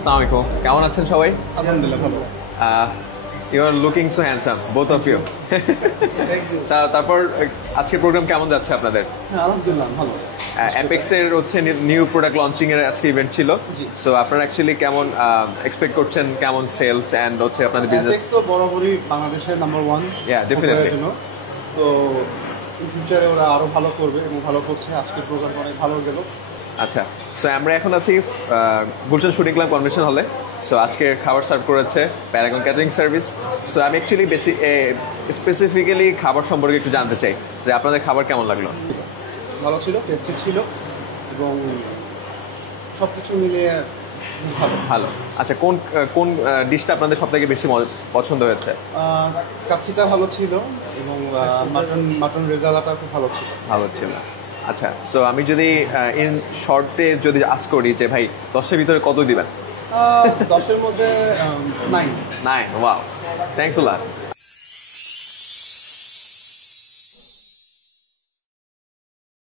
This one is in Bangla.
আসসালামু আলাইকুম, কেমন আছেন সবাই? আলহামদুলিল্লাহ ভালো। You are looking so handsome both of you. তারপর আজকের প্রোগ্রাম কেমন যাচ্ছে আপনাদের? হ্যাঁ আলহামদুলিল্লাহ ভালো। অ্যাপেক্সের হচ্ছে নিউ প্রোডাক্ট লঞ্চিং এর আজকে ইভেন্ট ছিল। জি। সো আপনারা অ্যাকচুয়ালি কেমন এক্সপেক্ট করছেন, কেমন সেলস এন্ড হচ্ছে আপনাদের বিজনেস? অ্যাপেক্স তো বরাবরই বাংলাদেশের নাম্বার 1 ডেফিনেটলি। তো ফিউচারে ওরা আরো ভালো করবে এবং ভালো করছে। আজকের প্রোগ্রাম অনেক ভালো গেল। আচ্ছা, সো আমরা এখন আছি গুলশান শুটিং ক্লাব কনভেনশন হলে। সো আজকে খাবার সার্ভ করেছে প্যারাগন ক্যাটারিং সার্ভিস। সো আমি অ্যাকচুয়ালি স্পেসিফিক্যালি খাবার সম্পর্কে একটু জানতে চাই যে আপনাদের খাবার কেমন লাগলো? ভালো ছিল, টেস্টি ছিল এবং সবকিছু মিলিয়ে ভালো। ভালো। আচ্ছা, কোন কোন ডিশটা আপনাদের সবথেকে বেশি পছন্দ হয়েছে? কাচ্চিটা ভালো ছিল এবং মাটন রেজালাটা খুব ভালো ছিল। ভালো ছিল। আচ্ছা, সো আমি যদি ইন শর্টে যদি আস্ক করি যে ভাই 10-এর ভিতরে কত দিবেন? 10-এর মধ্যে 9। 9, ওয়াও, থ্যাঙ্কস আ লট।